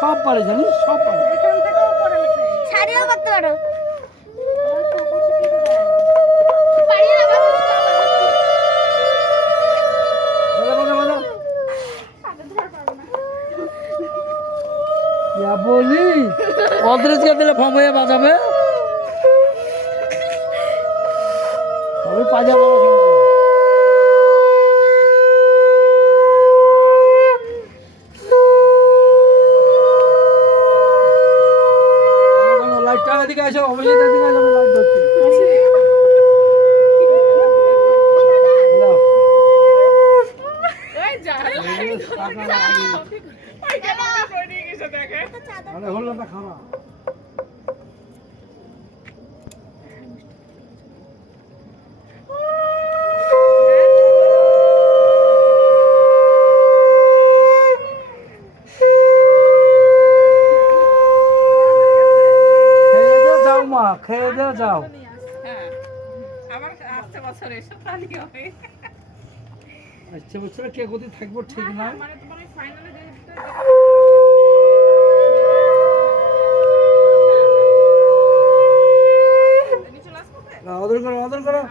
সব পারে জানিস, সব পারে। শাড়িও করতে পারো। বলি অদ্রেজকে দিলে ফর্ম হয়ে বাজাবে সবই পাজা বড় লাইটটা এদিকে আসো, অভিজিৎ এদিকে আসো, আমি লাইট ধরছি। হলো না খারাপ খেয়ে দিয়ে যাও। আসছে বছরে কে কোথায় থাকবো ঠিক না। আদর করো, আদর করো।